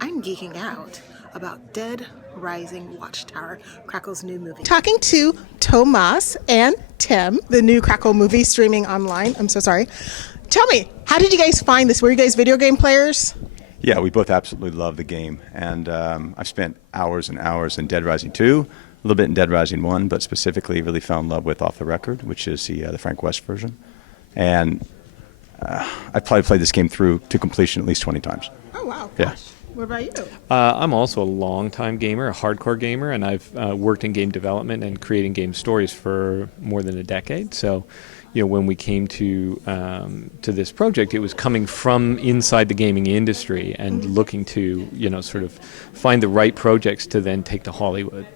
I'm geeking out about Dead Rising Watchtower, Crackle's new movie. Talking to Tomas and Tim, the new Crackle movie streaming online. I'm so sorry. Tell me, how did you guys find this? Were you guys video game players? Yeah, we both absolutely love the game, and I've spent hours and hours in Dead Rising 2, a little bit in Dead Rising 1, but specifically really fell in love with Off the Record, which is the Frank West version. And I've probably played this game through to completion at least 20 times. Oh, wow. Yeah. Gosh. What about you? I'm also a longtime gamer, a hardcore gamer, and I've worked in game development and creating game stories for more than a decade. So, when we came to this project, it was coming from inside the gaming industry and looking to, sort of find the right projects to then take to Hollywood.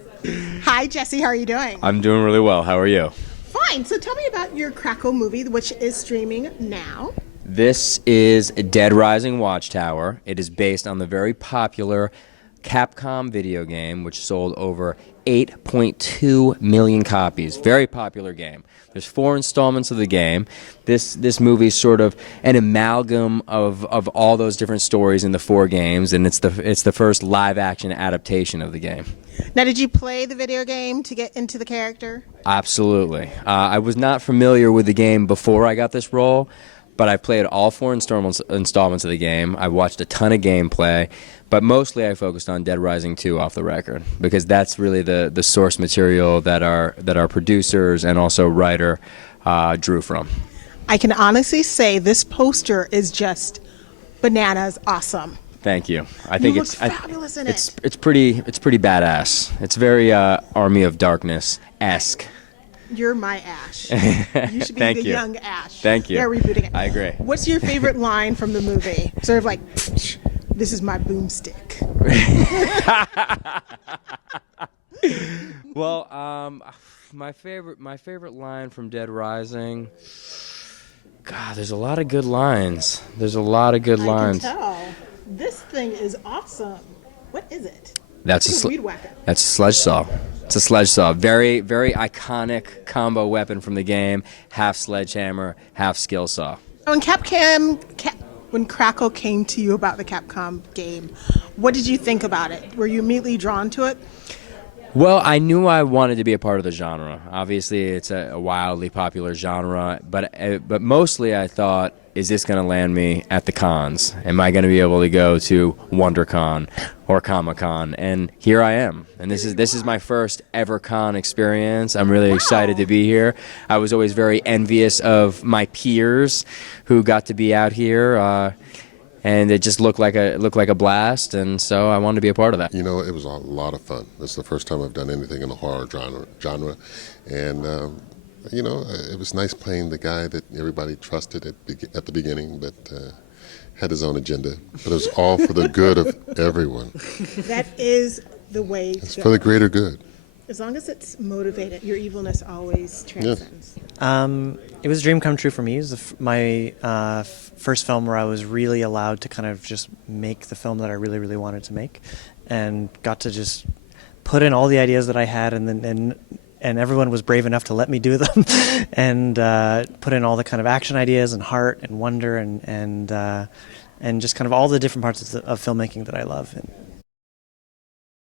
Hi, Jesse. How are you doing? I'm doing really well. How are you? Fine. So tell me about your Crackle movie, which is streaming now. This is Dead Rising Watchtower. It is based on the very popular Capcom video game, which sold over 8.2 million copies. Very popular game. There's 4 installments of the game. This movie is sort of an amalgam of all those different stories in the 4 games, and it's the first live-action adaptation of the game. Now, did you play the video game to get into the character? Absolutely. I was not familiar with the game before I got this role, but I played all 4 installments of the game. I watched a ton of gameplay, but mostly I focused on Dead Rising 2 Off the Record, because that's really the source material that our producers and also writer drew from. I can honestly say this poster is just bananas awesome. Thank you. I think it's fabulous in it. It's pretty badass. It's very Army of Darkness-esque. You're my Ash. You should be Thank the you. young Ash. Thank you. They're rebooting it. I agree. What's your favorite line from the movie? Sort of like, this is my boomstick. Well, my favorite line from Dead Rising. God, there's a lot of good lines. I can tell. This thing is awesome. What is it? That's a weed weapon. That's a sledge saw. It's a sledge saw. Very, very iconic combo weapon from the game. Half sledgehammer, half skill saw. When Crackle came to you about the Capcom game, what did you think about it? Were you immediately drawn to it? Well, I knew I wanted to be a part of the genre. Obviously, it's a wildly popular genre, but mostly I thought, is this going to land me at the cons? Am I going to be able to go to Wondercon or Comic-Con? And here I am. And this is my first ever con experience. I'm really excited to be here. I was always very envious of my peers who got to be out here. And it just looked like a blast, and so I wanted to be a part of that. It was a lot of fun. This is the first time I've done anything in the horror genre, and it was nice playing the guy that everybody trusted at the beginning, but had his own agenda. But it was all for the good of everyone. That is the way to It's go. for the greater good. As long as it's motivated, your evilness always transcends. It was a dream come true for me. It was my first film where I was really allowed to kind of just make the film that I really, really wanted to make, and got to just put in all the ideas that I had, and everyone was brave enough to let me do them, and put in all the kind of action ideas and heart and wonder and just kind of all the different parts of filmmaking that I love. And